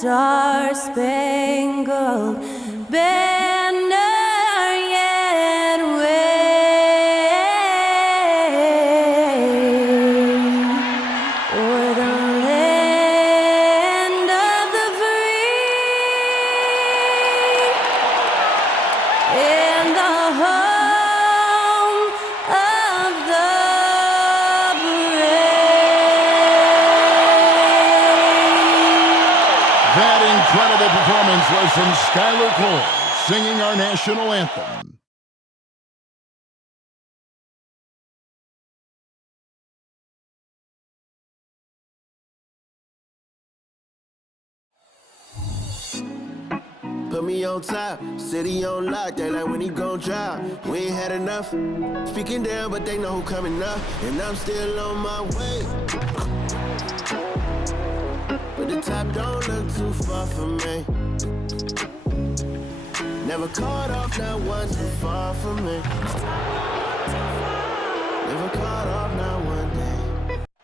star-spangled banner yet wave o'er the land of the free and the home of the brave. That incredible performance was from Skylar Cole, singing our national anthem. Put me on top, city on lock, they like when he gon' drop. We ain't had enough, speaking down, but they know who coming up, and I'm still on my way. But the top don't look too far from me. Never caught off, not one too far from me. Never caught off, not one day.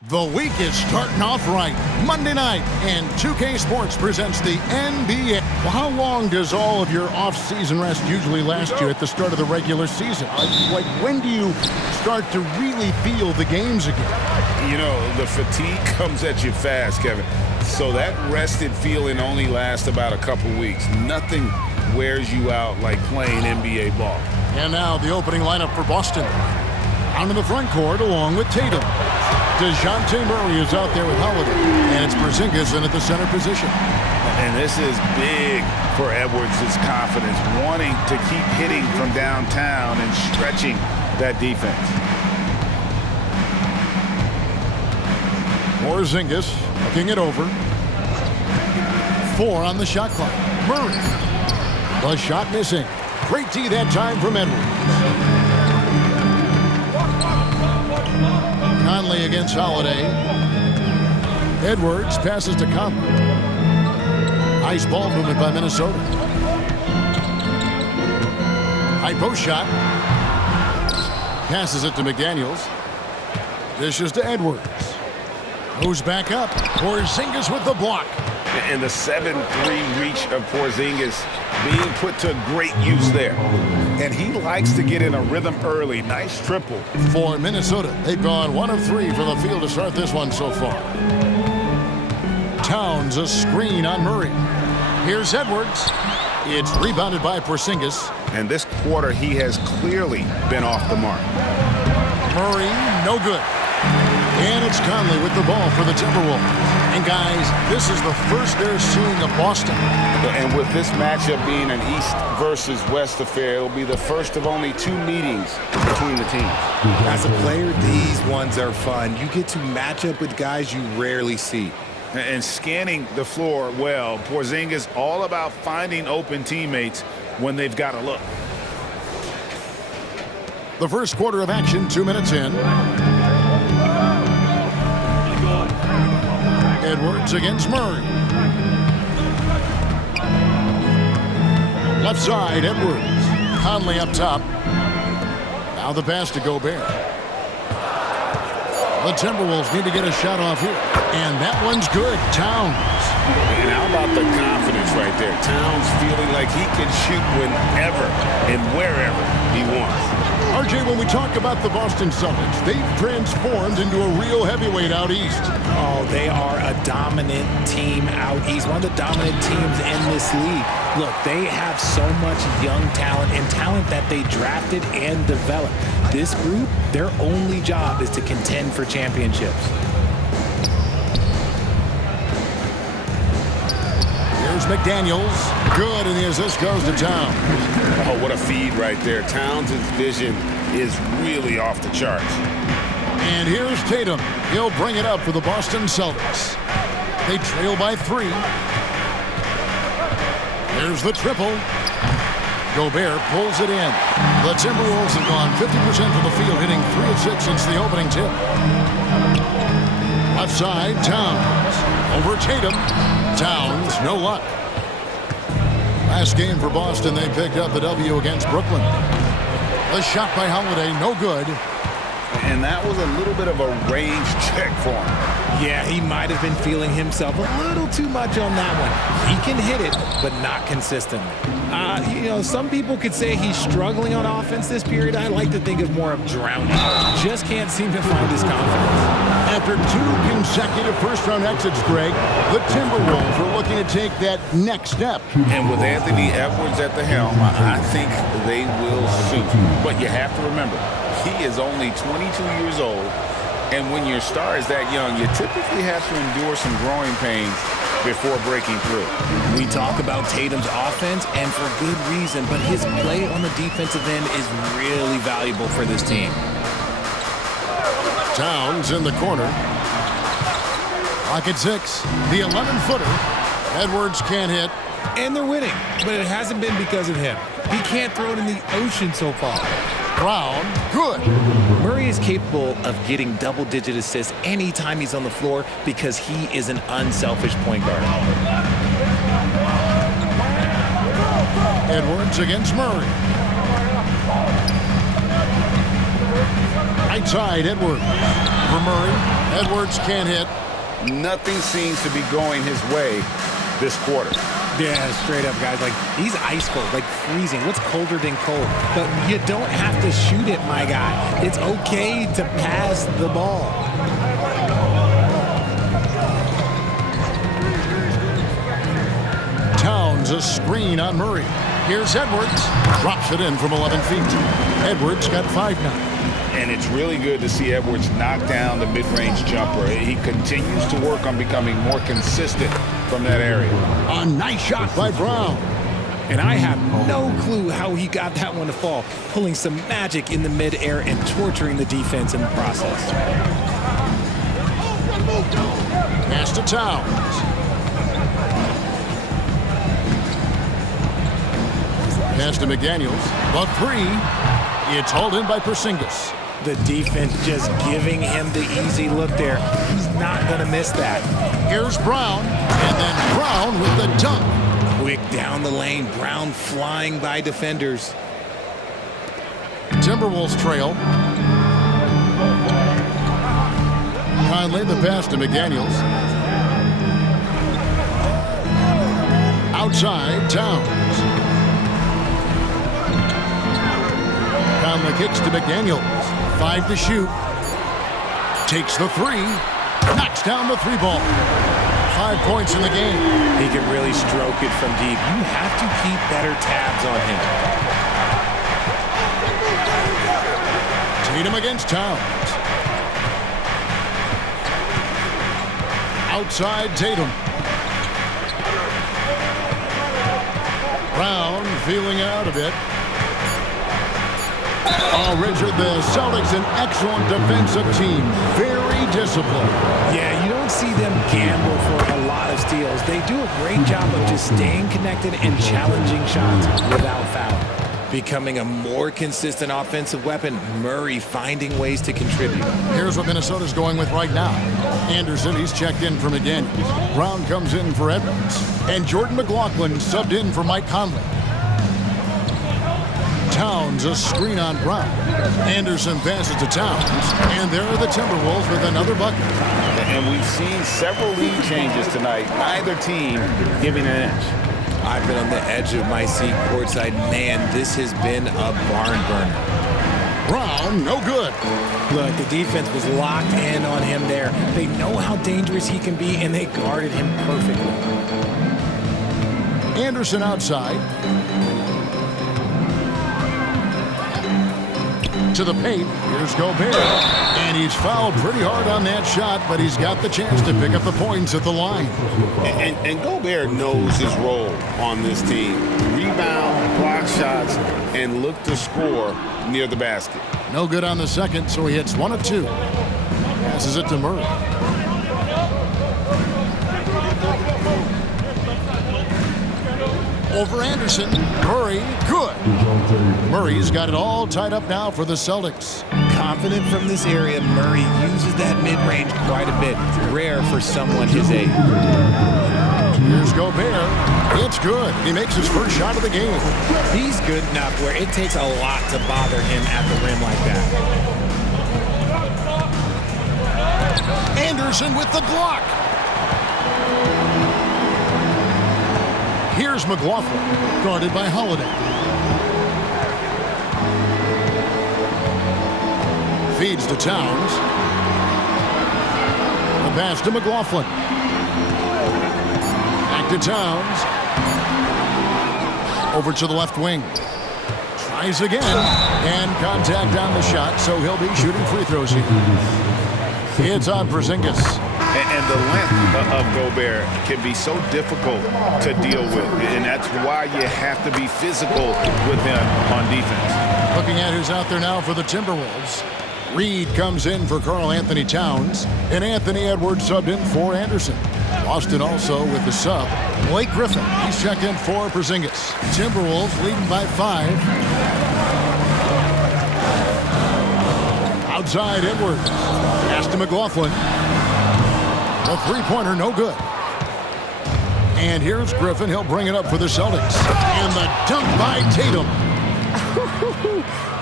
The week is starting off right. Monday night, and 2K Sports presents the NBA. Well, how long does all of your off-season rest usually last you at the start of the regular season? Like, when do you start to really feel the games again? You know, the fatigue comes at you fast, Kevin. So that rested feeling only lasts about a couple weeks. Nothing wears you out like playing NBA ball. And now the opening lineup for Boston. Out in the front court along with Tatum. DeJounte Murray is out there with Holiday, and it's Porzingis in at the center position. And this is big for Edwards' confidence, wanting to keep hitting from downtown and stretching that defense. Porzingis looking it over. 4 on the shot clock. Murray. The shot missing. Great D that time from Edwards. Conley against Holiday. Edwards passes to Conley. Nice ball movement by Minnesota. High post shot. Passes it to McDaniels. Dishes to Edwards. Goes back up. Porzingis with the block. And the 7-3 reach of Porzingis being put to great use there. And he likes to get in a rhythm early. Nice triple. For Minnesota, they've gone 1 of 3 from the field to start this one so far. Towns a screen on Murray. Here's Edwards. It's rebounded by Porzingis. And this quarter, he has clearly been off the mark. Murray, no good. And it's Conley with the ball for the Timberwolves. And guys, this is the first they're seeing of Boston. And with this matchup being an East versus West affair, it'll be the first of only 2 meetings between the teams. As a player, these ones are fun. You get to match up with guys you rarely see. And scanning the floor well, Porzingis all about finding open teammates when they've got a look. The first quarter of action, 2 minutes in. Edwards against Murray. Left side, Edwards. Conley up top. Now the pass to Gobert. The Timberwolves need to get a shot off here. And that one's good. Towns. And how about the confidence right there? Towns feeling like he can shoot whenever and wherever he wants. RJ, when we talk about the Boston Celtics, they've transformed into a real heavyweight out east. Oh, they are a dominant team out east, one of the dominant teams in this league. Look, they have so much young talent and talent that they drafted and developed. This group, their only job is to contend for championships. Here's McDaniels. Good, and the assist goes to Towns. Oh, what a feed right there. Towns' vision is really off the charts. And here's Tatum. He'll bring it up for the Boston Celtics. They trail by 3. Here's the triple. Gobert pulls it in. The Timberwolves have gone 50% from the field, hitting 3 of 6 since the opening tip. Left side, Towns. Over Tatum. Towns, no luck. Last game for Boston, they picked up the W against Brooklyn. The shot by Holiday, no good. And that was a little bit of a range check for him. Yeah, he might have been feeling himself a little too much on that one. He can hit it, but not consistently. Some people could say he's struggling on offense this period. I like to think of more of drowning. Just can't seem to find his confidence. After 2 consecutive first-round exits, Greg, the Timberwolves are looking to take that next step. And with Anthony Edwards at the helm, I think they will soon. But you have to remember, he is only 22 years old. And when your star is that young, you typically have to endure some growing pains before breaking through. We talk about Tatum's offense, and for good reason, but his play on the defensive end is really valuable for this team. Towns in the corner. Clock at 6. The 11-footer. Edwards can't hit. And they're winning, but it hasn't been because of him. He can't throw it in the ocean so far. Brown, good. Murray is capable of getting double-digit assists anytime he's on the floor because he is an unselfish point guard. Edwards against Murray. Right side, Edwards. For Murray, Edwards can't hit. Nothing seems to be going his way this quarter. Yeah, straight up, guys. Like, he's ice cold, like freezing. What's colder than cold? But you don't have to shoot it, my guy. It's okay to pass the ball. Towns a screen on Murray. Here's Edwards. Drops it in from 11 feet. Edwards got 5 now. And it's really good to see Edwards knock down the mid-range jumper. He continues to work on becoming more consistent from that area. A nice shot by Brown. And I have no clue how he got that one to fall, pulling some magic in the mid-air and torturing the defense in the process. Pass to Towns. Pass to McDaniels. The 3. It's hauled in by Porzingis. The defense just giving him the easy look there. He's not going to miss that. Here's Brown, and then Brown with the dunk. Quick down the lane. Brown flying by defenders. Timberwolves trail. Conley the pass to McDaniels. Outside, Towns. Conley kicks to McDaniels. 5 to shoot. Takes the 3. Knocks down the 3 ball. 5 points in the game. He can really stroke it from deep. You have to keep better tabs on him. Tatum against Towns. Outside Tatum. Brown feeling out a bit. Oh, Richard, the Celtics, an excellent defensive team. Very disciplined. Yeah, you don't see them gamble for a lot of steals. They do a great job of just staying connected and challenging shots without foul. Becoming a more consistent offensive weapon, Murray finding ways to contribute. Here's what Minnesota's going with right now. Anderson, he's checked in for McDaniels. Brown comes in for Edwards. And Jordan McLaughlin subbed in for Mike Conley. Towns a screen on Brown. Anderson passes to Towns. And there are the Timberwolves with another bucket. And we've seen several lead changes tonight. Neither team giving an edge. I've been on the edge of my seat courtside. Man, this has been a barn burner. Brown, no good. Look, the defense was locked in on him there. They know how dangerous he can be, and they guarded him perfectly. Anderson outside. To the paint. Here's Gobert. And he's fouled pretty hard on that shot, but he's got the chance to pick up the points at the line. And Gobert knows his role on this team. Rebound, block shots, and look to score near the basket. No good on the second, so he hits 1 of 2. Passes it to Murray. Over Anderson. Murray, good. Murray's got it all tied up now for the Celtics. Confident from this area, Murray uses that mid-range quite a bit. Rare for someone his age. Here's Gobert. It's good. He makes his first shot of the game. He's good enough where it takes a lot to bother him at the rim like that. Anderson with the block. Here's McLaughlin, guarded by Holiday. Feeds to Towns. The pass to McLaughlin. Back to Towns. Over to the left wing. Tries again. And contact on the shot, so he'll be shooting free throws here. It's on Porzingis. And the length of Gobert can be so difficult to deal with. And that's why you have to be physical with him on defense. Looking at who's out there now for the Timberwolves. Reed comes in for Karl Anthony Towns, and Anthony Edwards subbed in for Anderson. Boston also with the sub. Blake Griffin, he's checked in for Porzingis. Timberwolves leading by 5. Outside Edwards. Pass to McLaughlin. The three-pointer, no good. And here's Griffin. He'll bring it up for the Celtics. And the dunk by Tatum.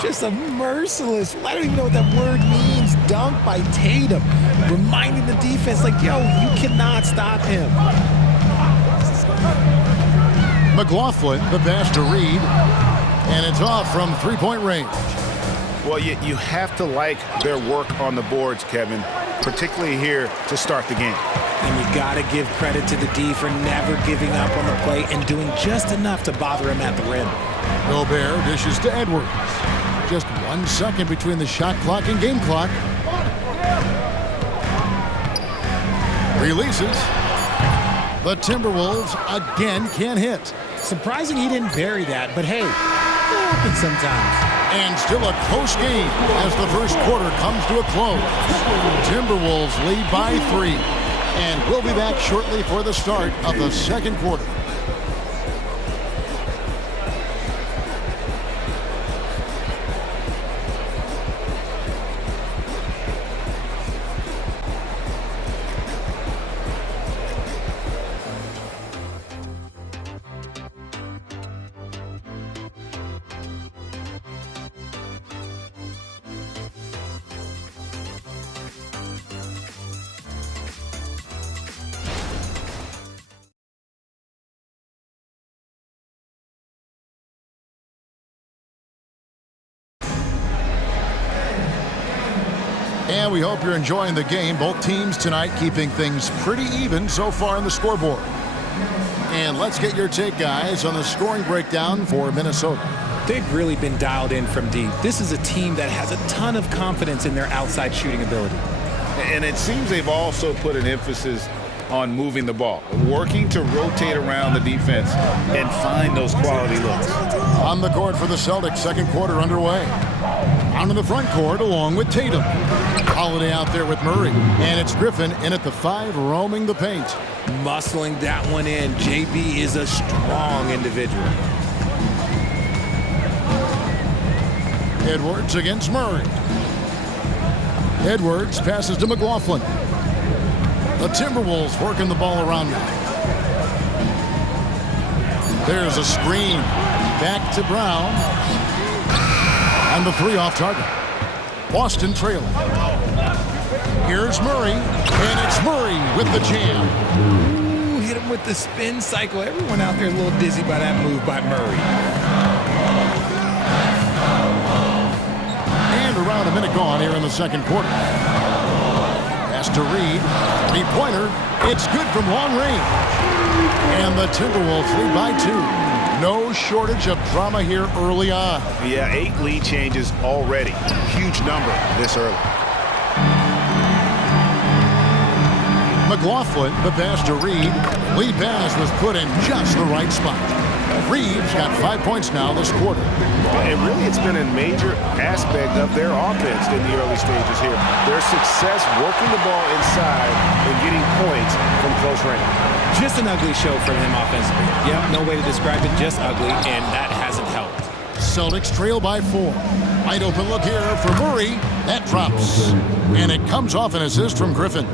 Just a merciless, I don't even know what that word means, dunk by Tatum. Reminding the defense, like, yo, you cannot stop him. McLaughlin, the pass to Reed. And it's off from three-point range. Well, you have to like their work on the boards, Kevin, particularly here to start the game. And you got to give credit to the D for never giving up on the play and doing just enough to bother him at the rim. Gobert dishes to Edwards. Just 1 second between the shot clock and game clock. Releases. The Timberwolves again can't hit. Surprising he didn't bury that, but hey, it happens sometimes. And still a close game as the first quarter comes to a close. Timberwolves lead by 3. And we'll be back shortly for the start of the second quarter. And we hope you're enjoying the game. Both teams tonight keeping things pretty even so far on the scoreboard. And let's get your take, guys, on the scoring breakdown for Minnesota. They've really been dialed in from deep. This is a team that has a ton of confidence in their outside shooting ability. And it seems they've also put an emphasis on moving the ball, working to rotate around the defense and find those quality looks. On the court for the Celtics, second quarter underway. Down in the front court along with Tatum. Holiday out there with Murray. And it's Griffin in at the 5, roaming the paint. Muscling that one in. JB is a strong individual. Edwards against Murray. Edwards passes to McLaughlin. The Timberwolves working the ball around now. There's a screen. Back to Brown. And the 3 off target. Boston trailing. Here's Murray. And it's Murray with the jam. Ooh, hit him with the spin cycle. Everyone out there is a little dizzy by that move by Murray. And around a minute gone here in the second quarter. Pass to Reed. 3-pointer. It's good from long range. And the Timberwolves lead by 2. No shortage of drama here early on. Yeah, 8 lead changes already. Huge number this early. McLaughlin, the pass to Reed. Lead pass was put in just the right spot. Reed's got 5 points now this quarter. And really, it's been a major aspect of their offense in the early stages here. Their success working the ball inside and getting points from close range. Just an ugly show from him offensively. Yep, no way to describe it, just ugly, and that hasn't helped. Celtics trail by 4. Wide open look here for Murray. That drops. And it comes off an assist from Griffin.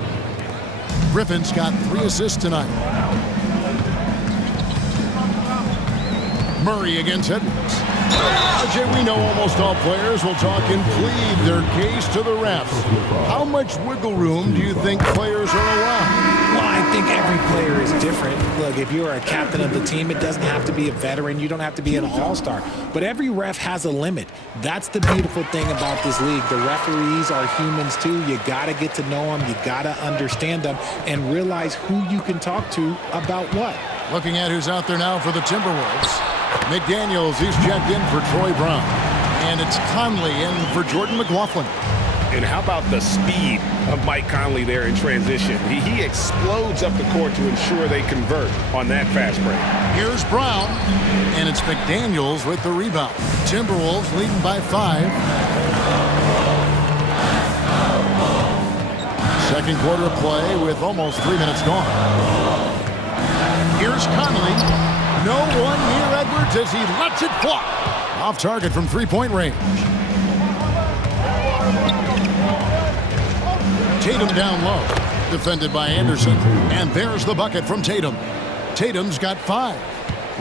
Griffin's got 3 assists tonight. Murray against Edwards. Jay, we know almost all players will talk and plead their case to the refs. How much wiggle room do you think players are allowed? Well, I think every player is different. Look, if you're a captain of the team, it doesn't have to be a veteran. You don't have to be an all-star. But every ref has a limit. That's the beautiful thing about this league. The referees are humans too. You got to get to know them. You got to understand them and realize who you can talk to about what. Looking at who's out there now for the Timberwolves. McDaniels, he's checked in for Troy Brown. And it's Conley in for Jordan McLaughlin. And how about the speed of Mike Conley there in transition? He explodes up the court to ensure they convert on that fast break. Here's Brown, and it's McDaniels with the rebound. Timberwolves leading by 5. Second quarter of play with almost 3 minutes gone. Here's Conley. No one near Edwards as he lets it fly. Off target from three-point range. Tatum down low. Defended by Anderson. And there's the bucket from Tatum. Tatum's got 5.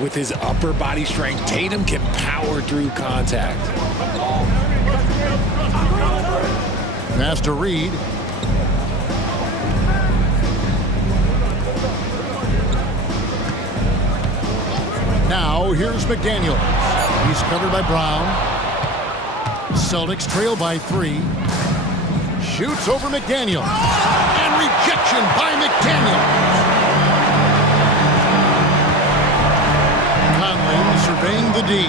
With his upper body strength, Tatum can power through contact. Pass to Reed. Now, here's McDaniels. He's covered by Brown. Celtics trail by 3. Shoots over McDaniels. And rejection by McDaniels. Conley surveying the D.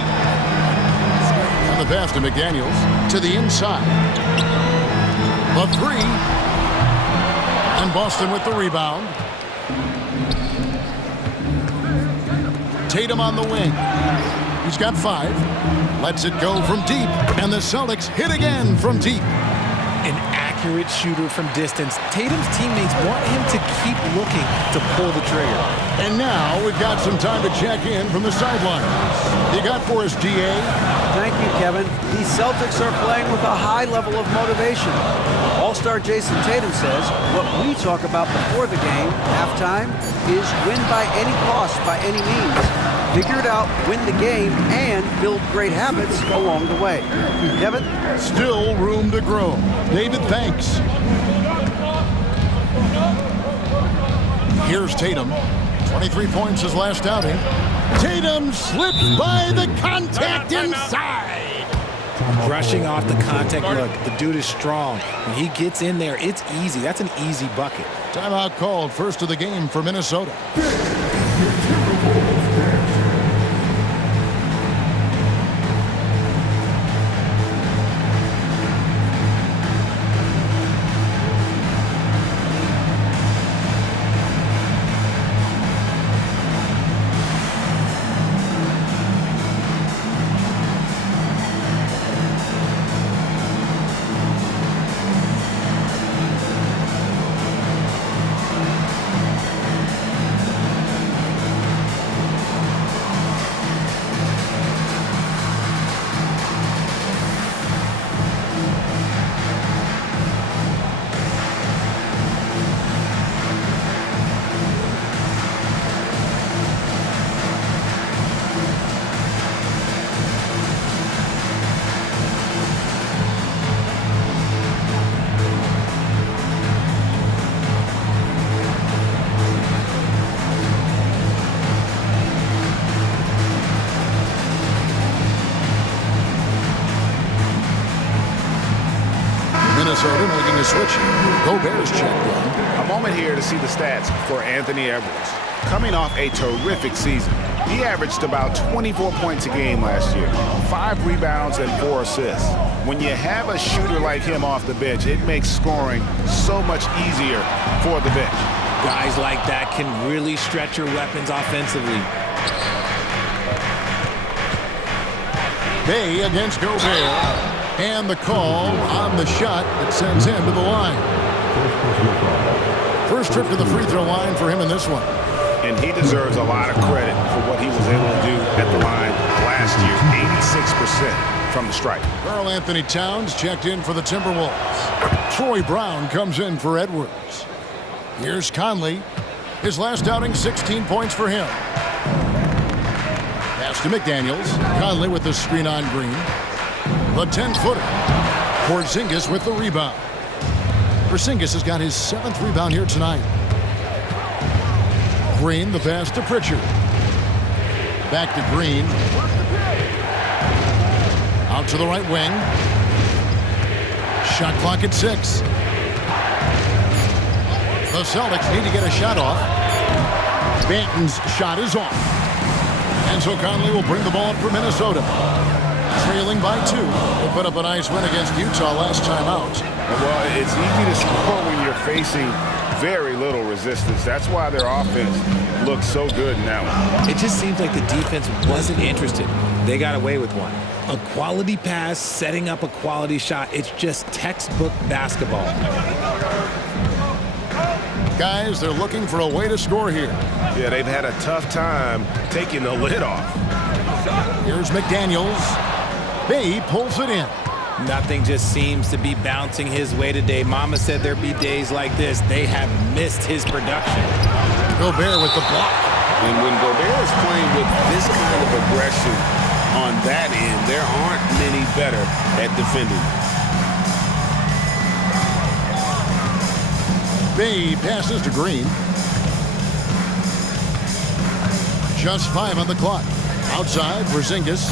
And the pass to McDaniels to the inside. The 3. And Boston with the rebound. Tatum on the wing. He's got 5. Lets it go from deep. And the Celtics hit again from deep. An accurate shooter from distance. Tatum's teammates want him to keep looking to pull the trigger. And now we've got some time to check in from the sidelines. You got for us, DA? Thank you, Kevin. These Celtics are playing with a high level of motivation. All-star Jason Tatum says what we talk about before the game, halftime, is win by any cost, by any means. Figure it out, win the game, and build great habits along the way. Kevin? Still room to grow. David, thanks. Here's Tatum. 23 points his last outing. Tatum slips by the contact inside. Brushing off the contact. Look, the dude is strong. When he gets in there, it's easy. That's an easy bucket. Timeout called, first of the game for Minnesota. Minnesota making a switch. Gobert's checked in. A moment here to see the stats for Anthony Edwards. Coming off a terrific season, he averaged about 24 points a game last year, 5 rebounds and 4 assists. When you have a shooter like him off the bench, it makes scoring so much easier for the bench. Guys like that can really stretch your weapons offensively. Bay against Gobert. And the call on the shot that sends him to the line. First trip to the free throw line for him in this one. And he deserves a lot of credit for what he was able to do at the line last year. 86% from the stripe. Karl Anthony Towns checked in for the Timberwolves. Troy Brown comes in for Edwards. Here's Conley. His last outing, 16 points for him. Pass to McDaniels. Conley with the screen on Green. The 10-footer. Porzingis with the rebound. Porzingis has got his 7th rebound here tonight. Green, the pass to Pritchard. Back to Green. Out to the right wing. Shot clock at 6. The Celtics need to get a shot off. Banton's shot is off. And so Conley will bring the ball up for Minnesota. Trailing by 2. They put up a nice win against Utah last time out. Well, it's easy to score when you're facing very little resistance. That's why their offense looks so good now. It just seems like the defense wasn't interested. They got away with one. A quality pass, setting up a quality shot. It's just textbook basketball. Guys, they're looking for a way to score here. Yeah, they've had a tough time taking the lid off. Here's McDaniels. Bay pulls it in. Nothing just seems to be bouncing his way today. Mama said there'd be days like this. They have missed his production. Gobert with the block. And when Gobert is playing with this kind of aggression on that end, there aren't many better at defending. Bay passes to Green. Just 5 on the clock. Outside, Porzingis.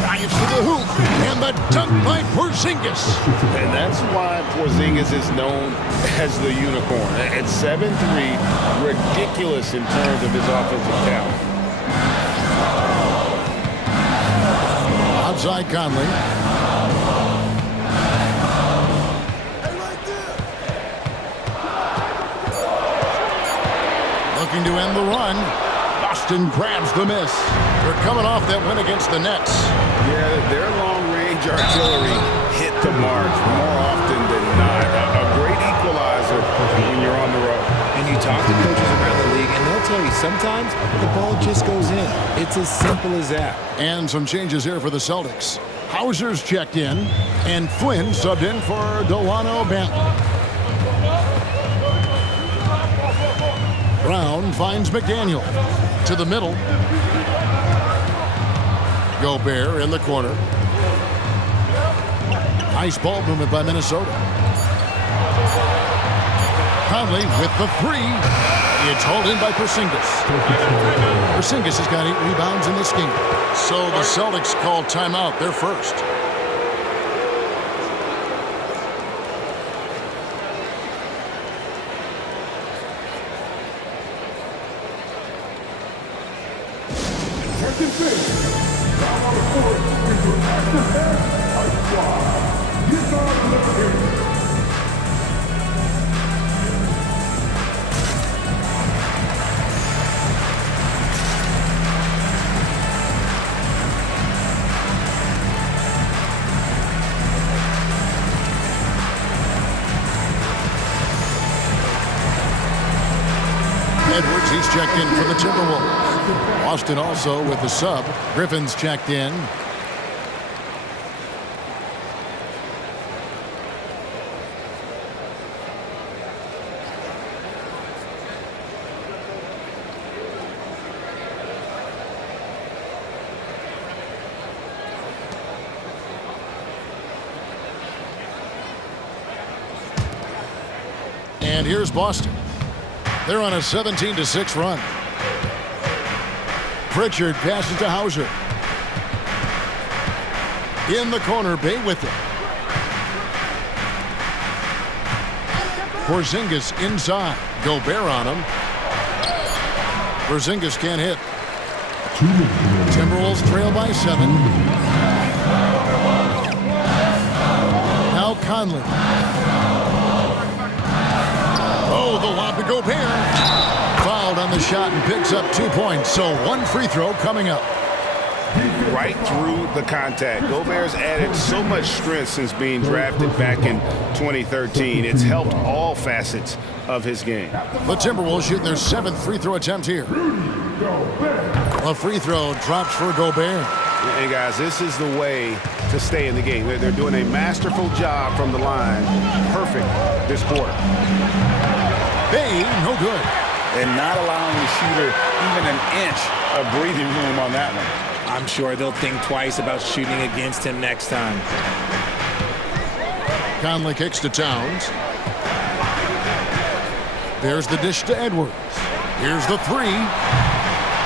Drives to the hoop. And the dunk by Porzingis. And that's why Porzingis is known as the unicorn. At 7'3", ridiculous in terms of his offensive talent. Outside Conley. Looking to end the run. Boston grabs the miss. They're coming off that win against the Nets. Yeah, their long-range artillery hit the mark more often than not. A great equalizer when you're on the road. And you talk to coaches around the league, and they'll tell you sometimes the ball just goes in. It's as simple as that. And some changes here for the Celtics. Hauser's checked in, and Flynn subbed in for Delano Banton. Brown finds McDaniel to the middle. Gobert in the corner. Nice ball movement by Minnesota. Conley with the 3. It's hauled in by Porzingis. Porzingis has got 8 rebounds in this game. So the Celtics call timeout. They're first. Edwards, he's checked in for the Timberwolves. Boston also with the sub. Griffin's checked in. And here's Boston. They're on a 17-6 run. Pritchard passes to Hauser. In the corner, Bay with it. Porzingis inside. Gobert on him. Porzingis can't hit. Timberwolves trail by 7. Now Conley. Oh, the lob to Gobert. Fouled on the shot and picks up 2 points. So 1 free throw coming up. Right through the contact. Gobert's added so much strength since being drafted back in 2013. It's helped all facets of his game. The Timberwolves shooting their 7th free throw attempt here. A free throw drops for Gobert. Hey, guys, this is the way to stay in the game. They're doing a masterful job from the line. Perfect this quarter. Bay, no good. and not allowing the shooter even an inch of breathing room on that one. I'm sure they'll think twice about shooting against him next time. Conley kicks to Towns. There's the dish to Edwards. Here's the three.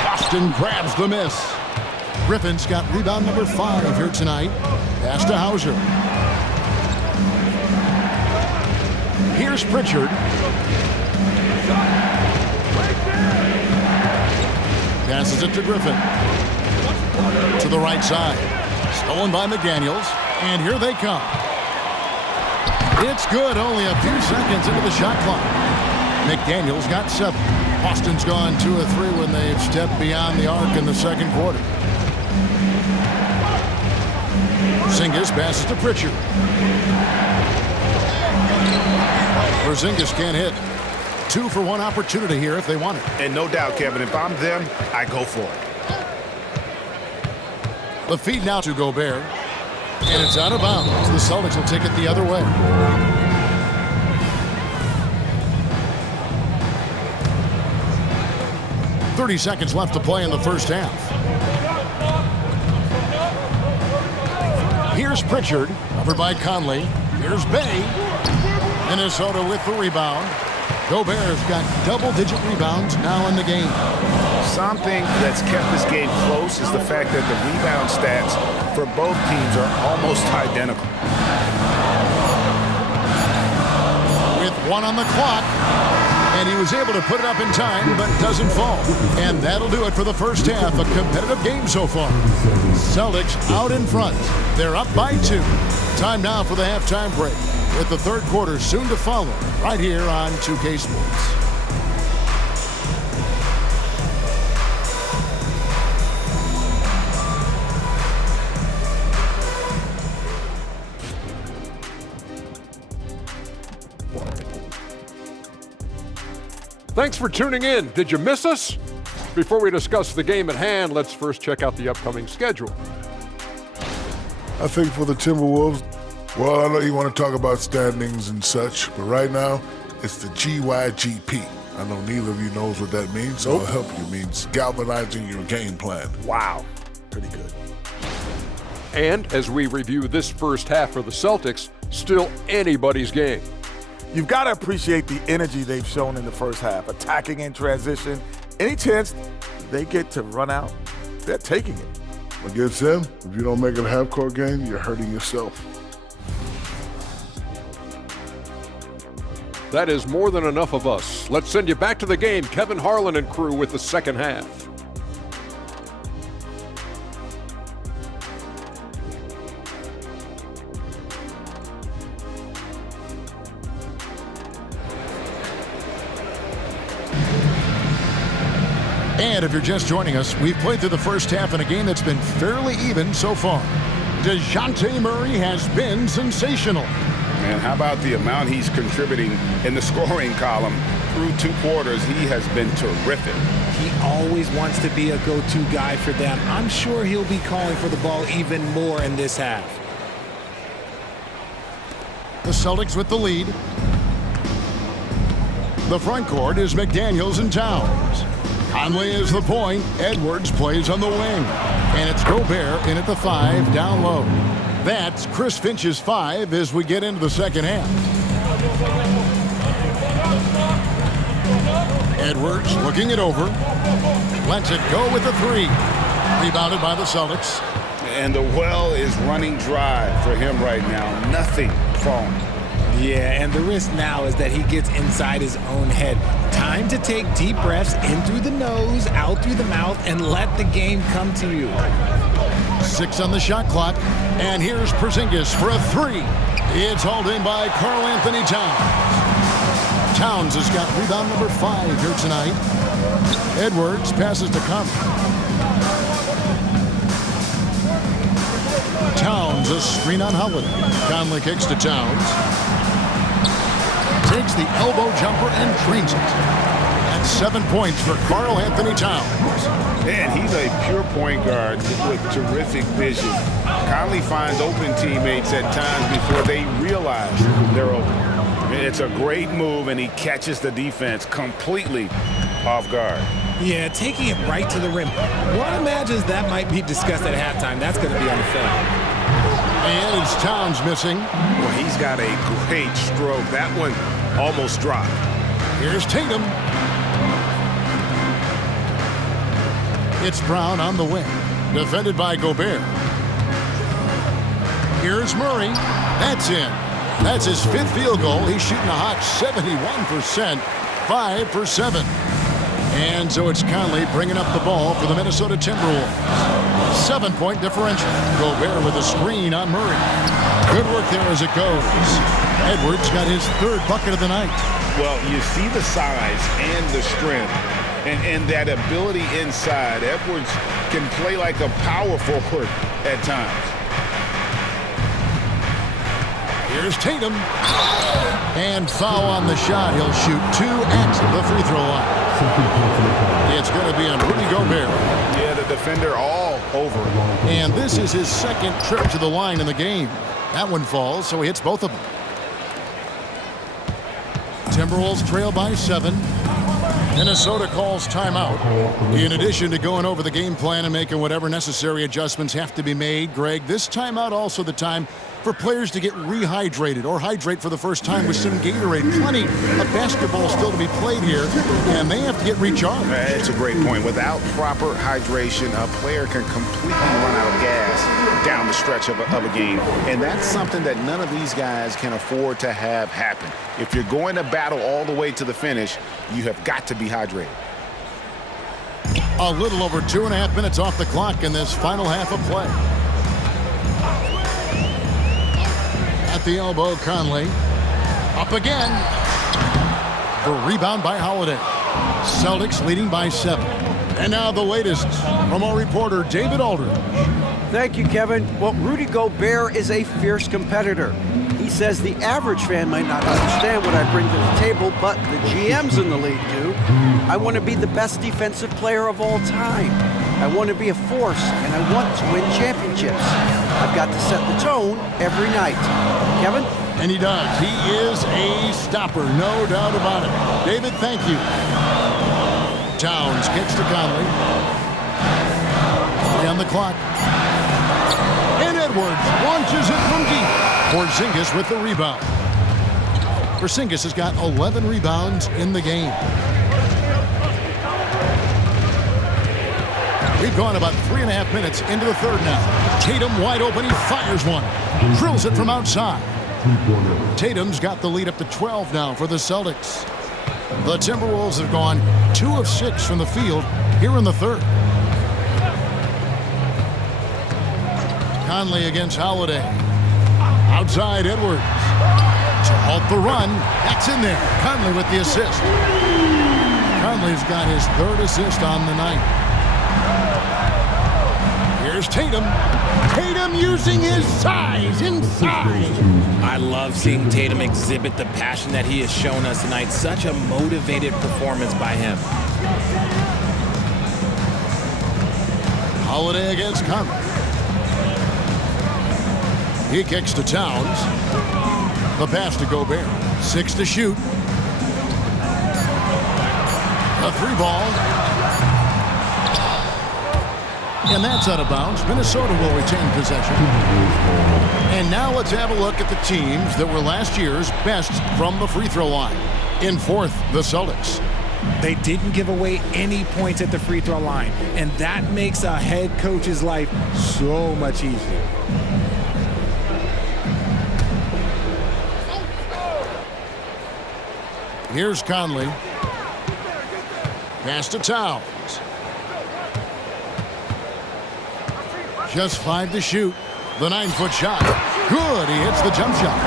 Boston grabs the miss. Griffin's got rebound number 5 here tonight. Pass to Hauser. Here's Pritchard. Passes it to Griffin. To the right side. Stolen by McDaniels. And here they come. It's good. Only a few seconds into the shot clock. McDaniels got 7. Boston's gone 2 of 3 when they've stepped beyond the arc in the second quarter. Porzingis passes to Pritchard. Porzingis can't hit. 2 for 1 opportunity here if they want it. And no doubt, Kevin, if I'm them, I go for it. The feed now to Gobert. And it's out of bounds. The Celtics will take it the other way. .30 seconds left to play in the first half. Here's Pritchard, covered by Conley. Here's Bay. Minnesota with the rebound. Gobert's got double-digit rebounds now in the game. Something that's kept this game close is the fact that the rebound stats for both teams are almost identical. With 1 on the clock, and he was able to put it up in time, but doesn't fall. And that'll do it for the first half. A competitive game so far. Celtics out in front. They're up by 2. Time now for the halftime break, with the third quarter soon to follow, right here on 2K Sports. Thanks for tuning in. Did you miss us? Before we discuss the game at hand, let's first check out the upcoming schedule. I think for the Timberwolves, well, I know you want to talk about standings and such, but right now, it's the GYGP. I know neither of you knows what that means, so I'll help you. It means galvanizing your game plan. Wow. Pretty good. And as we review this first half for the Celtics, still anybody's game. You've got to appreciate the energy they've shown in the first half, attacking in transition. Any chance they get to run out, they're taking it. Against them, if you don't make it a half-court game, you're hurting yourself. That is more than enough of us. Let's send you back to the game, Kevin Harlan and crew with the second half. And if you're just joining us, we've played through the first half in a game that's been fairly even so far. DeJounte Murray has been sensational. And how about the amount he's contributing in the scoring column? Through 2 quarters, he has been terrific. He always wants to be a go-to guy for them. I'm sure he'll be calling for the ball even more in this half. The Celtics with the lead. The front court is McDaniels and Towns. Conley is the point. Edwards plays on the wing. And it's Gobert in at the 5 down low. That's Chris Finch's 5 as we get into the second half. Edwards looking it over. Lets it go with the 3. Rebounded by the Celtics. And the well is running dry for him right now. Nothing falling. Yeah, and the risk now is that he gets inside his own head. Time to take deep breaths in through the nose, out through the mouth, and let the game come to you. 6 on the shot clock, and here's Porzingis for a 3. It's hauled in by Karl Anthony Towns. Towns has got rebound number 5 here tonight. Edwards passes to Conley. Towns, a screen on Howard. Conley kicks to Towns. Takes the elbow jumper and drains it. That's 7 points for Karl Anthony Towns. Man, he's a pure point guard with terrific vision. Conley finds open teammates at times before they realize they're open. It's a great move, and he catches the defense completely off guard. Yeah, taking it right to the rim. One imagines that might be discussed at halftime. That's going to be on the film. And it's Towns missing. Well, he's got a great stroke. That one almost dropped. Here's Tatum. It's Brown on the wing. Defended by Gobert. Here's Murray. That's in. That's his 5th field goal. He's shooting a hot 71%. 5 for 7. And so it's Conley bringing up the ball for the Minnesota Timberwolves. 7-point differential. Gobert with a screen on Murray. Good work there as it goes. Edwards got his 3rd bucket of the night. Well, you see the size and the strength and that ability inside. Edwards can play like a power forward at times. Here's Tatum. And foul on the shot. He'll shoot 2 at the free throw line. It's going to be on Rudy Gobert. Yeah, the defender all over him. And this is his 2nd trip to the line in the game. That one falls, so he hits both of them. Timberwolves trail by 7. Minnesota calls timeout. In addition to going over the game plan and making whatever necessary adjustments have to be made, Greg, this timeout also the time for players to get rehydrated or hydrate for the first time with some Gatorade. Plenty of basketball still to be played here, and they have to get recharged. It's a great point. Without proper hydration, a player can completely run out of gas down the stretch of a game. And that's something that none of these guys can afford to have happen. If you're going to battle all the way to the finish, you have got to be hydrated. A little over 2.5 minutes off the clock in this final half of play. At the elbow, Conley. Up again. The rebound by Holiday. Celtics leading by 7. And now the latest from our reporter, David Aldridge. Thank you, Kevin. Well, Rudy Gobert is a fierce competitor. He says the average fan might not understand what I bring to the table, but the GMs in the league do. I want to be the best defensive player of all time. I want to be a force, and I want to win championships. I've got to set the tone every night. Kevin? And he does. He is a stopper, no doubt about it. David, thank you. Towns kicks to Conley. On the clock. And Edwards launches it from deep. Porzingis with the rebound. Porzingis has got 11 rebounds in the game. We've gone about 3.5 minutes into the 3rd now. Tatum wide open. He fires one. Drills it from outside. Tatum's got the lead up to 12 now for the Celtics. The Timberwolves have gone 2 of 6 from the field here in the 3rd. Conley against Holiday. Outside Edwards. To halt the run. That's in there. Conley with the assist. Conley's got his 3rd assist on the night. Here's Tatum. Tatum using his size inside. I love seeing Tatum exhibit the passion that he has shown us tonight. Such a motivated performance by him. Holiday against Conley. He kicks to Towns. The pass to Gobert. 6 to shoot. A 3 ball. And that's out of bounds. Minnesota will retain possession. And now let's have a look at the teams that were last year's best from the free throw line. In 4th, the Celtics. They didn't give away any points at the free throw line, and that makes a head coach's life so much easier. Here's Conley. Pass to Towns. Just 5 to shoot. The 9-foot shot. Good. He hits the jump shot.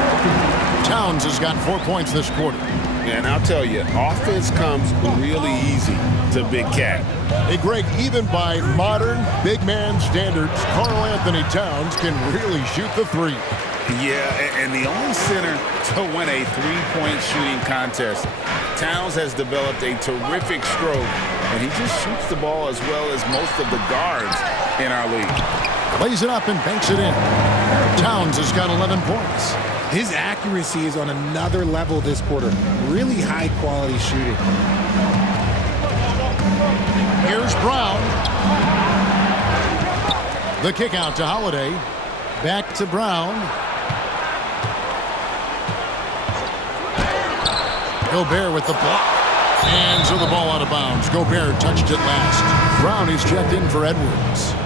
Towns has got 4 points this quarter. And I'll tell you, offense comes really easy to Big Cat. Hey, Greg, even by modern big man standards, Karl Anthony Towns can really shoot the 3. Yeah, and the only center to win a 3-point shooting contest. Towns has developed a terrific stroke, and he just shoots the ball as well as most of the guards in our league. Plays it up and banks it in. Towns has got 11 points. His accuracy is on another level this quarter. Really high-quality shooting. The kick out to Holiday. Back to Brown. Gobert with the block. And so the ball out of bounds. Gobert touched it last. Brown is checked in for Edwards.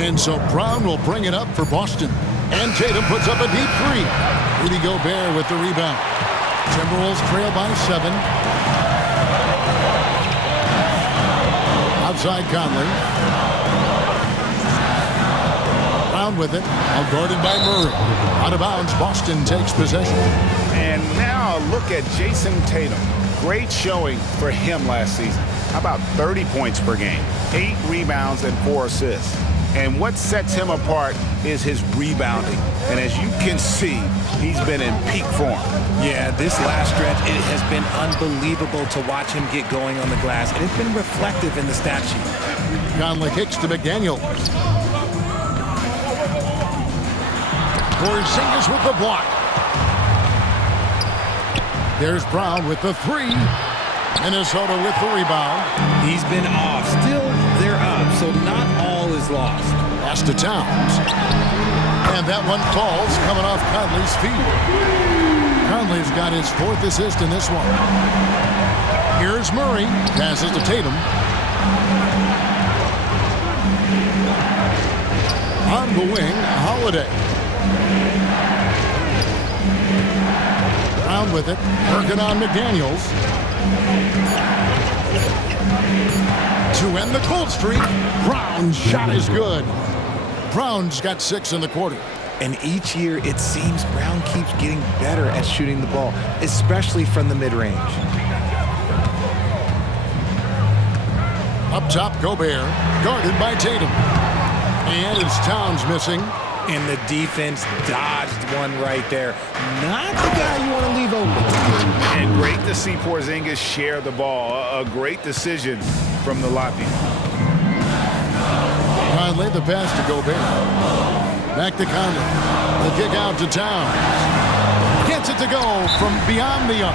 And so Brown will bring it up for Boston. And Tatum puts up a deep three. Rudy Gobert with the rebound. Timberwolves trail by 7. Outside Conley. Brown with it. All guarded by Murray. Out of bounds. Boston takes possession. And now look at Jason Tatum. Great showing for him last season. How about 30 points per game, 8 rebounds, and 4 assists. And what sets him apart is his rebounding. And as you can see, he's been in peak form. Yeah, this last stretch, it has been unbelievable to watch him get going on the glass. And it's been reflective in the stat sheet. Conley kicks to McDaniel. Porzingis with the block. There's Brown with the 3. Minnesota with the rebound. He's been off. Still, they're up, so not all is lost. Pass to Towns. And that one falls coming off Conley's feet. Conley's got his 4th assist in this one. Here's Murray. Passes to Tatum. On the wing, Holiday. Brown with it. Working on McDaniels. To end the cold streak. Brown's shot is good. Brown's got 6 in the quarter. And each year, it seems Brown keeps getting better at shooting the ball, especially from the mid-range. Up top, Gobert, guarded by Tatum. And it's Towns missing. And the defense dodged one right there. Not the guy you want to leave open. And great to see Porzingis share the ball. A great decision from the Latvian. Conley, the pass to Gobert. Back to Conley. The kick out to Towns. Gets it to go from beyond the arc.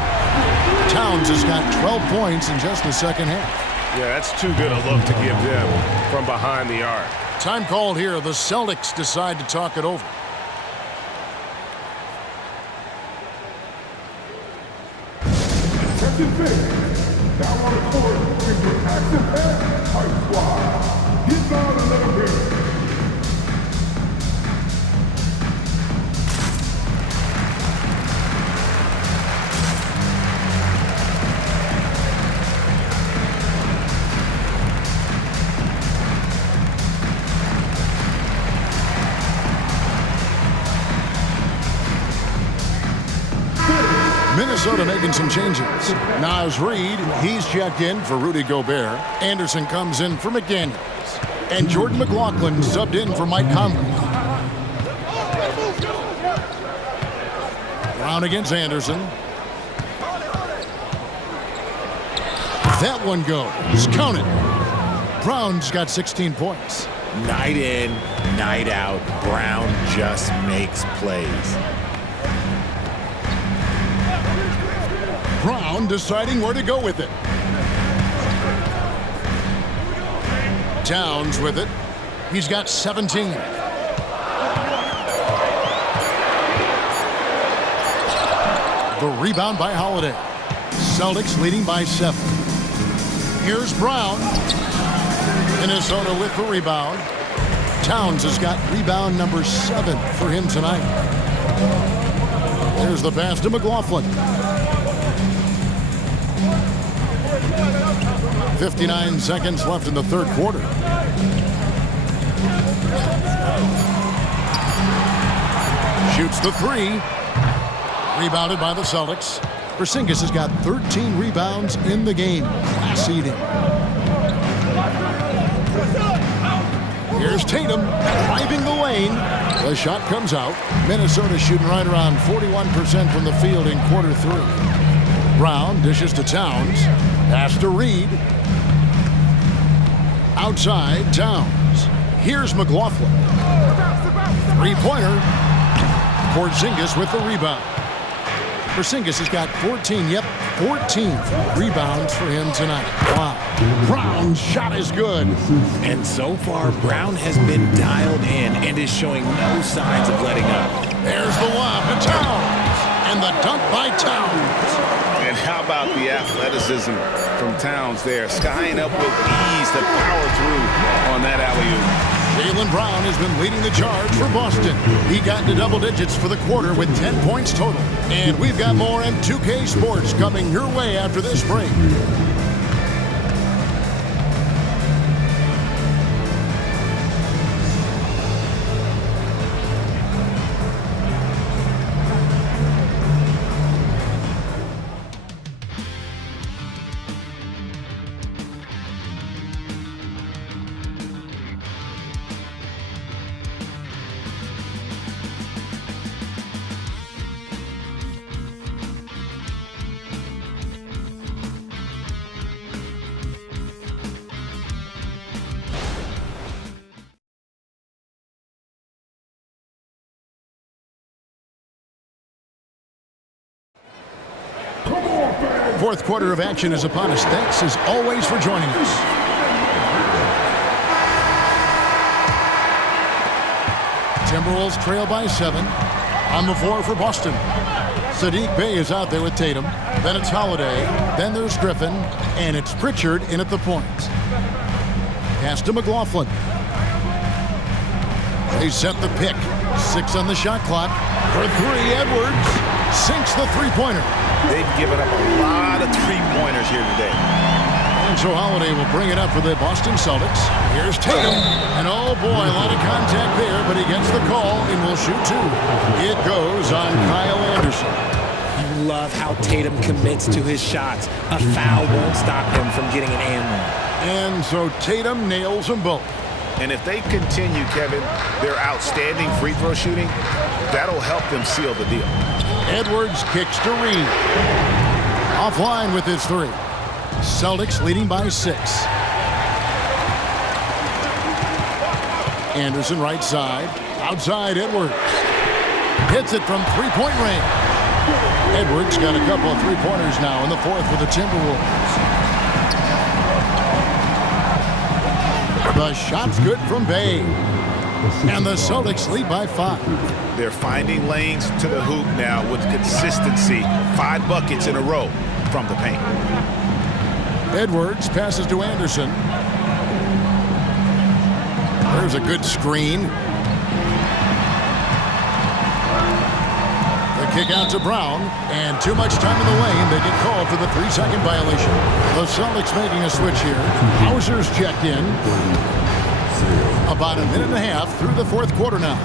Towns has got 12 points in just the second half. Yeah, that's too good a look to give them from behind the arc. Time called here. The Celtics decide to talk it over. Down on the court is your active head high squad. He's on another bit. Minnesota making some changes. Naz Reid, he's checked in for Rudy Gobert. Anderson comes in for McDaniels. And Jordan McLaughlin subbed in for Mike Conley. Brown against Anderson. That one goes. Count it. Brown's got 16 points. Night in, night out, Brown just makes plays. Brown deciding where to go with it. Towns with it. He's got 17. The rebound by Holiday. Celtics leading by 7. Here's Brown. Minnesota with the rebound. Towns has got rebound number 7 for him tonight. There's the pass to McLaughlin. 59 seconds left in the third quarter. Shoots the 3. Rebounded by the Celtics. Porzingis has got 13 rebounds in the game. Class eating. Here's Tatum driving the lane. The shot comes out. Minnesota shooting right around 41% from the field in quarter 3. Brown dishes to Towns. Pass to Reid. Outside, Towns. Here's McLaughlin. Three-pointer. Porzingis with the rebound. Porzingis has got 14, 14 rebounds for him tonight. Wow. Brown's shot is good. And so far, Brown has been dialed in and is showing no signs of letting up. There's the lob to Towns. And the dunk by Towns. And how about the athleticism from Towns there? Skying up with ease to power through on that alley-oop. Jaylen Brown has been leading the charge for Boston. He got into double digits for the quarter with 10 points total. And we've got more M2K Sports coming your way after this break. Fourth quarter of action is upon us. Thanks as always for joining us. Timberwolves trail by 7. On the floor for Boston. Saddiq Bey is out there with Tatum. Then it's Holiday. Then there's Griffin. And it's Pritchard in at the point. Pass to McLaughlin. They set the pick. 6 on the shot clock. For 3, Edwards sinks the three-pointer. They've given up a lot of three-pointers here today. And so Holiday will bring it up for the Boston Celtics. Here's Tatum. And oh boy, a lot of contact there, but he gets the call and will shoot 2. It goes on Kyle Anderson. You love how Tatum commits to his shots. A foul won't stop him from getting an and one. And so Tatum nails them both. And if they continue, Kevin, their outstanding free throw shooting, that'll help them seal the deal. Edwards kicks to Reed. Offline with his 3. Celtics leading by 6. Anderson right side. Outside Edwards. Hits it from three-point range. Edwards got a couple of three-pointers now in the fourth for the Timberwolves. The shot's good from Bey. And the Celtics lead by 5. They're finding lanes to the hoop now with consistency. 5 buckets in a row from the paint. Edwards passes to Anderson. There's a good screen. The kick out to Brown. And too much time in the lane. They get called for the 3-second violation. The Celtics making a switch here. Hauser's checked in. About a minute and a half through the fourth quarter now.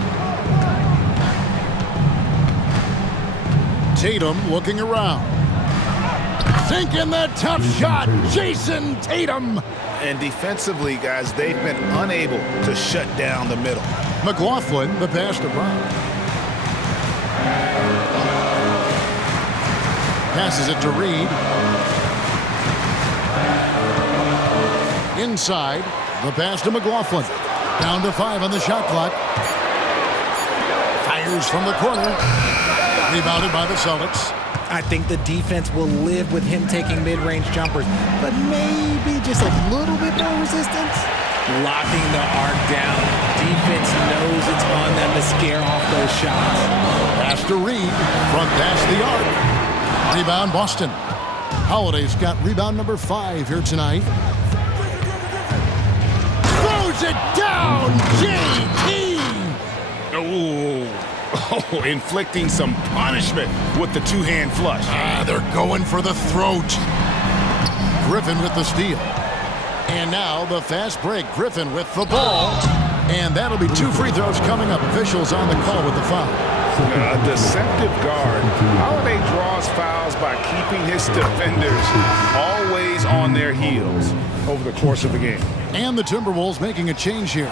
Tatum looking around. Sinking the tough shot. Jason Tatum. And defensively, guys, they've been unable to shut down the middle. McLaughlin, the pass to Brown. Passes it to Reed. Inside, the pass to McLaughlin. Down to 5 on the shot clock. Fires from the corner. Rebounded by the Celtics. I think the defense will live with him taking mid-range jumpers, but maybe just a little bit more resistance. Locking the arc down. Defense knows it's on them to scare off those shots. Pass to Reed. Front past the arc. Rebound Boston. Holiday's got rebound number 5 here tonight. Throws it down. JT. Oh, inflicting some punishment with the two-hand flush. They're going for the throat. Griffin with the steal. And now the fast break. Griffin with the ball. And that'll be 2 free throws coming up. Officials on the call with the foul. A deceptive guard. Holiday draws fouls by keeping his defenders always on their heels over the course of the game. And the Timberwolves making a change here.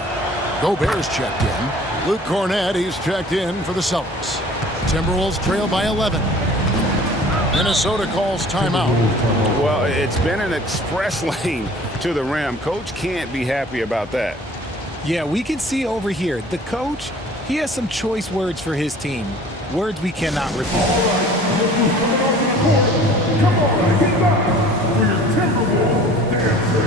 Gobert's checked in. Luke Cornett, he's checked in for the Celtics. Timberwolves trail by 11. Minnesota calls timeout. Well, it's been an express lane to the rim. Coach can't be happy about that. Yeah, we can see over here. The coach, he has some choice words for his team. Words we cannot repeat. who's coming off the court. Come on, get live for your Timberwolves dancer.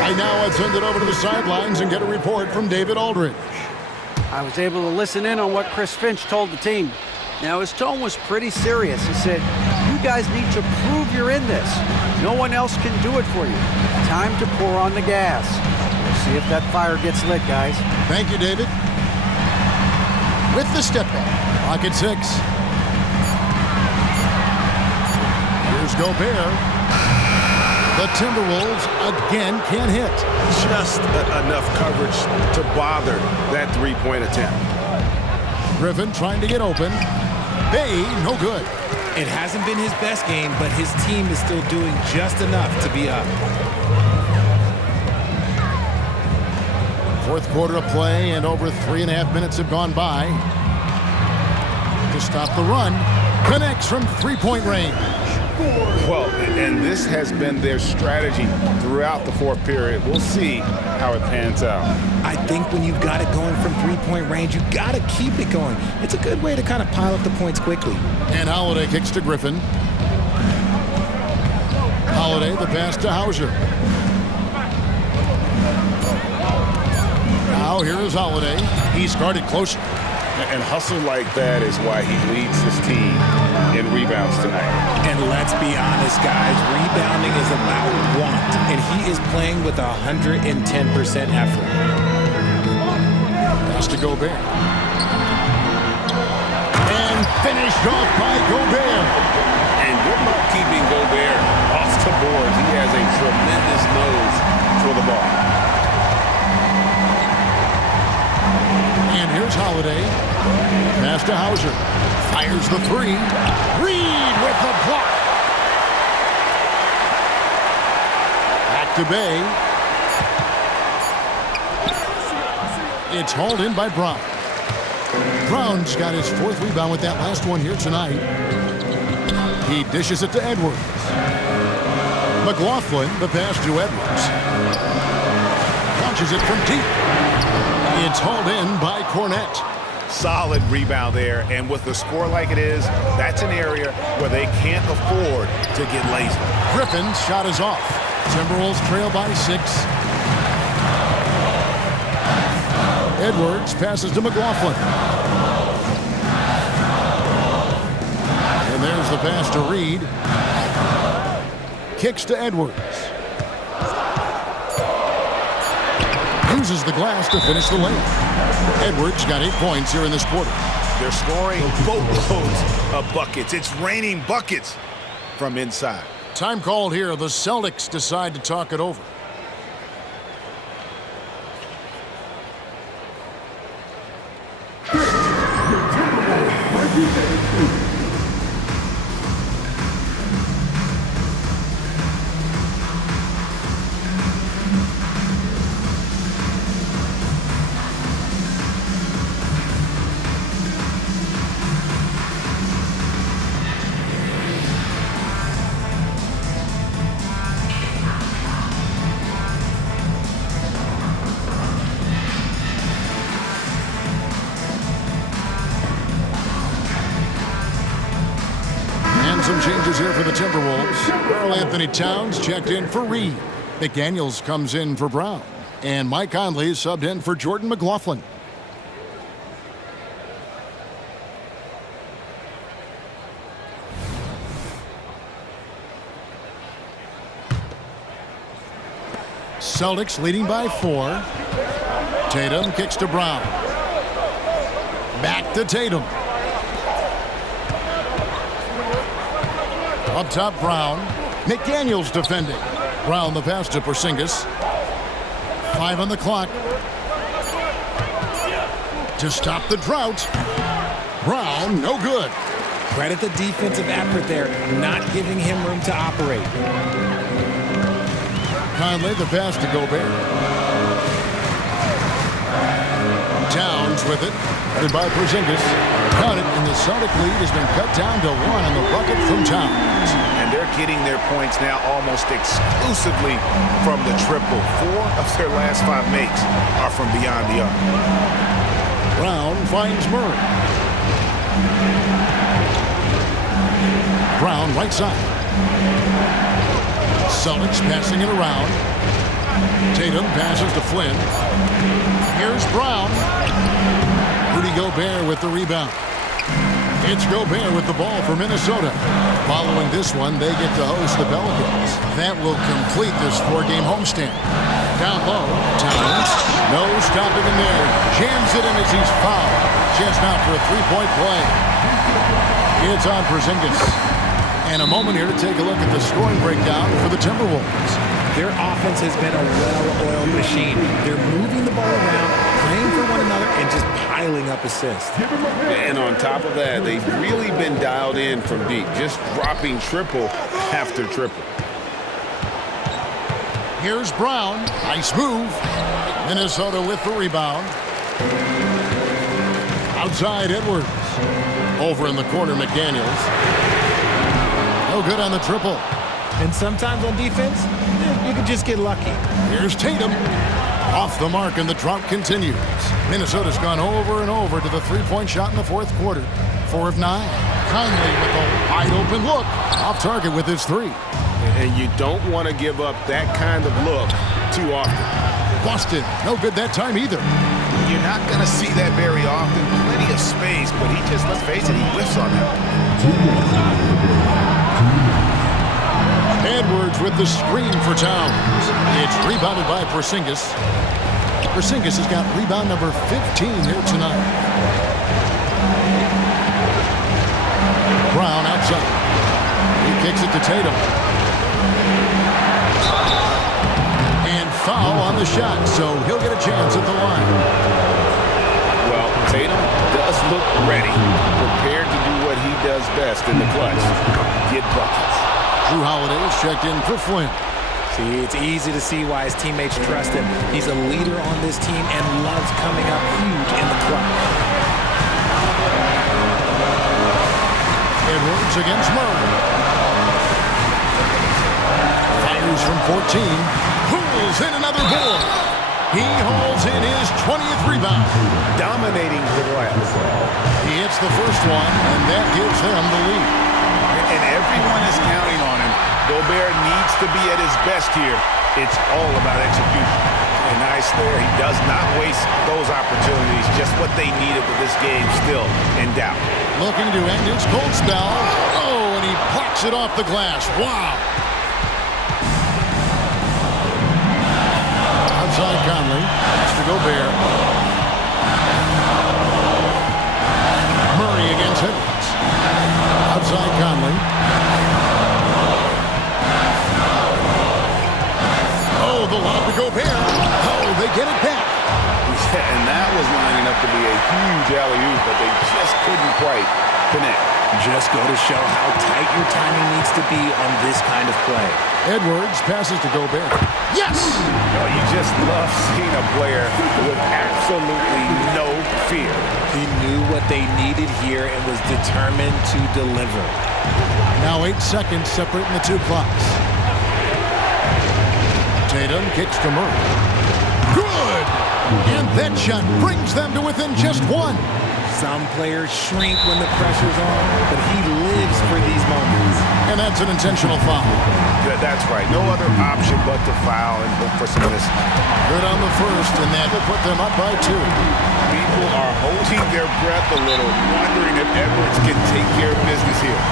Right now, let's send it over to the sidelines and get a report from David Aldridge. I was able to listen in on what Chris Finch told the team. Now, his tone was pretty serious. He said, you guys need to prove you're in this. No one else can do it for you. Time to pour on the gas. We'll see if that fire gets lit, guys. Thank you, David. With the step back, clock at 6. Here's Gobert. The Timberwolves again can't hit. Just enough coverage to bother that three-point attempt. Griffin trying to get open. Bay, no good. It hasn't been his best game, but his team is still doing just enough to be up. Fourth quarter of play, and over 3.5 minutes have gone by. To stop the run, connects from three-point range. Well, and this has been their strategy throughout the fourth period. We'll see how it pans out. I think when you've got it going from three-point range, you've got to keep it going. It's a good way to kind of pile up the points quickly. And Holiday kicks to Griffin. Holiday, the pass to Hauser. Now here is Holiday. He's guarded close. And hustle like that is why he leads his team in rebounds tonight. And let's be honest, guys, rebounding is about want, and he is playing with 110% effort. Pass to Gobert. And finished off by Gobert. And good luck keeping Gobert off the boards. He has a tremendous nose for the ball. And here's Holiday. Pass to Hauser. Fires the three. Reed with the block. Back to Bay. It's hauled in by Brown. Brown's got his fourth rebound with that last one here tonight. He dishes it to Edwards. McLaughlin, the pass to Edwards. Launches it from deep. It's hauled in by Cornette. Solid rebound there, and with a score like it is, that's an area where they can't afford to get lazy. Griffin's shot is off. Timberwolves trail by 6. Edwards passes to McLaughlin. And there's the pass to Reed. Kicks to Edwards. Uses the glass to finish the lane. Edwards got 8 points here in this quarter. They're scoring boatloads of buckets. It's raining buckets from inside. Time called here. The Celtics decide to talk it over. Some changes here for the Timberwolves. Karl Anthony Towns checked in for Reed. McDaniels comes in for Brown. And Mike Conley is subbed in for Jordan McLaughlin. Celtics leading by 4. Tatum kicks to Brown. Back to Tatum. Up top, Brown. McDaniels defending. Brown the pass to Porzingis. 5 on the clock. To stop the drought. Brown, no good. Credit the defensive effort there, not giving him room to operate. Conley the pass to Gobert. Towns with it. Headed by Porzingis. Got it, and the Celtic lead has been cut down to 1 on the bucket from Towns. And they're getting their points now almost exclusively from the triple. 4 of their last 5 makes are from beyond the arc. Brown finds Murray. Brown right side. Celtics passing it around. Tatum passes to Flynn. Here's Brown. Rudy Gobert with the rebound. It's Gobert with the ball for Minnesota. Following this one, they get to host the Pelicans. That will complete this 4-game homestand. Down low, Towns. No stopping him there. Jams it in as he's fouled. Chance now for a three-point play. It's on Porzingis. And a moment here to take a look at the scoring breakdown for the Timberwolves. Their offense has been a well-oiled machine. They're moving the ball around, playing for one another, and just piling up assists. And on top of that, they've really been dialed in from deep, just dropping triple after triple. Here's Brown. Nice move. Minnesota with the rebound. Outside Edwards. Over in the corner, McDaniels. No good on the triple. And sometimes on defense, you can just get lucky. Here's Tatum. Off the mark, and the drought continues. Minnesota's gone over and over to the three-point shot in the fourth quarter. 4 of 9. Conley with a wide-open look. Off target with his 3. And you don't want to give up that kind of look too often. Boston, no good that time either. You're not going to see that very often. Plenty of space, but he just, let's face it, he whiffs on that. Edwards with the screen for Towns. It's rebounded by Porzingis. Porzingis has got rebound number 15 here tonight. Brown outside. He kicks it to Tatum. And foul on the shot, so he'll get a chance at the line. Well, Tatum does look ready, prepared to do what he does best in the clutch, get buckets. Drew Holiday's checked in for Flynn. See, it's easy to see why his teammates trust him. He's a leader on this team and loves coming up huge in the clutch. Edwards against Murray. Fires from 14. Pulls in another board. He hauls in his 20th rebound. Dominating the glass. He hits the first one, and that gives them the lead. And everyone is counting on him. Gobert needs to be at his best here. It's all about execution. And nice there. He does not waste those opportunities. Just what they needed with this game still in doubt. Looking to end his cold spell. Oh, and he plucks it off the glass. Wow. Outside Conley. It's to Gobert. Murray against Edwards. Outside Conley. Oh, the lob to Gobert. Oh, they get it back. And that was lining up to be a huge alley-oop, but they just couldn't quite connect. Just go to show how tight your timing needs to be on this kind of play. Edwards passes to Gobert. Yes! Oh, you just love seeing a player with absolutely no fear. He knew what they needed here and was determined to deliver. Now 8 seconds separating the two clocks. Tatum kicks to Murray. Good! And that shot brings them to within just 1. Some players shrink when the pressure's on, but he lives for these moments. And that's an intentional foul. Yeah, that's right. No other option but to foul and look for some missing. Good on the first, and that will put them up by 2. People are holding their breath a little, wondering if Edwards can take care of business here.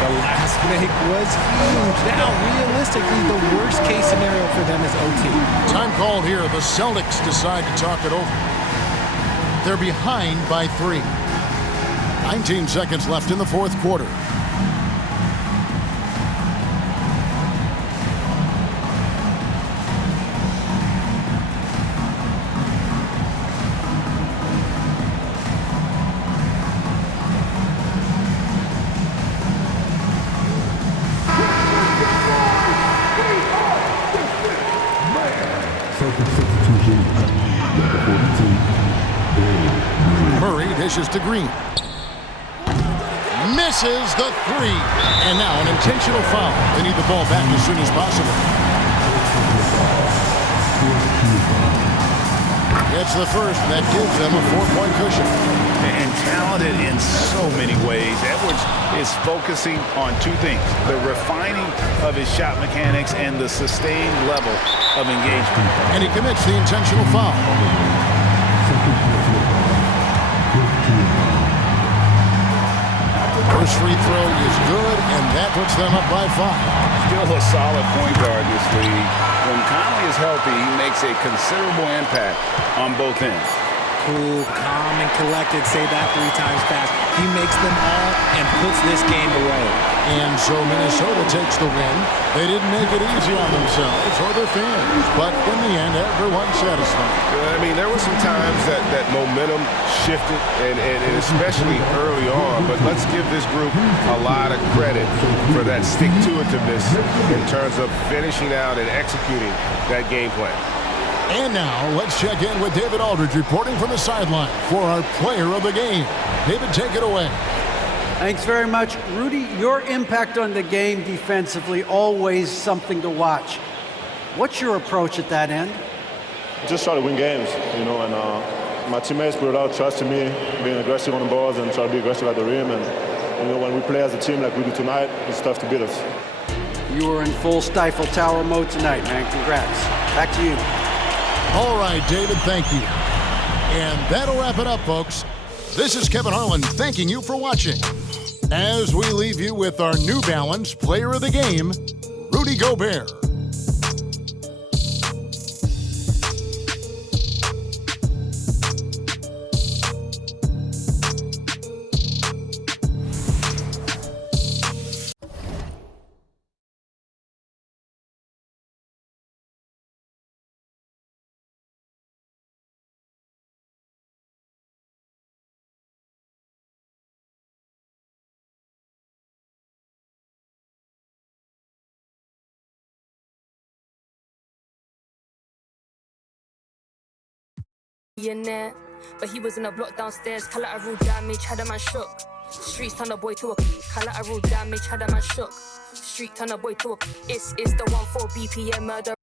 The last make was huge. Now, realistically, the worst-case scenario for them is OT. Time called here. The Celtics decide to talk it over. They're behind by 3. 19 seconds left in the fourth quarter. Murray dishes to Green. Misses the 3. And now an intentional foul. They need the ball back as soon as possible. It's the first that gives them a 4-point cushion. And talented in so many ways. Edwards is focusing on two things: the refining of his shot mechanics and the sustained level of engagement. And he commits the intentional foul. First free throw is good, and that puts them up by 5. Still a solid point guard in this league. When Conley is healthy, he makes a considerable impact on both ends. Cool, calm, and collected. Say that 3 times fast. He makes them all and puts this game away. And so Minnesota takes the win. They didn't make it easy on themselves or their fans, but in the end, everyone satisfied. I mean, there were some times that momentum shifted, and especially early on, but let's give this group a lot of credit for that stick-to-itiveness in terms of finishing out and executing that game plan. And now, let's check in with David Aldridge reporting from the sideline for our player of the game. David, take it away. Thanks very much. Rudy, your impact on the game defensively, always something to watch. What's your approach at that end? Just try to win games, you know, and my teammates put a lot of trust in me, being aggressive on the balls and try to be aggressive at the rim. And, you know, when we play as a team like we do tonight, it's tough to beat us. You are in full Stifle Tower mode tonight, man. Congrats. Back to you. All right, David, thank you. And that'll wrap it up, folks. This is Kevin Harlan thanking you for watching. As we leave you with our New Balance Player of the Game, Rudy Gobert. In there, but he was in a block downstairs. Collateral damage, had a man shook. Streets turn a boy to a collateral damage, had a man shook. Street turn a boy to a it's the 1-4 BPM murder.